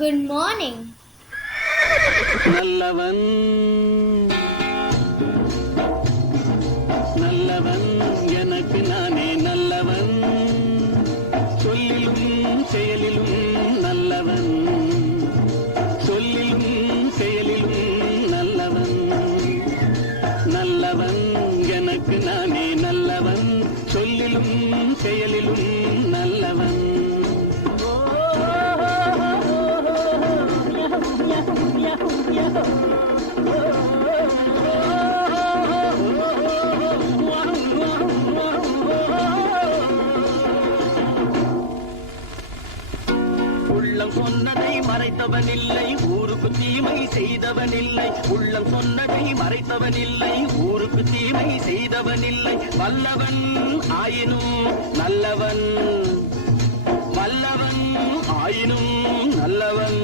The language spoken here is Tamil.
Good morning. நல்லவன் நல்லவன் எனக்கு நானே நல்லவன் சொல்லிலும் செயலிலும் நல்லவன் சொல்லிலும் செயலிலும் நல்லவன் நல்லவன் எனக்கு நானே நல்லவன் சொல்லிலும் செயலிலும் நல்லவன் உள்ளம் சொன்னதை மறைத்தவன் இல்லை, ஊருக்கு தீமை செய்தவன் இல்லை. உள்ளம் சொன்னதை மறைத்தவன் இல்லை, ஊருக்கு தீமை செய்தவன் இல்லை. வல்லவன் ஆயினும் நல்லவன், வல்லவன் ஆயினும் நல்லவன்.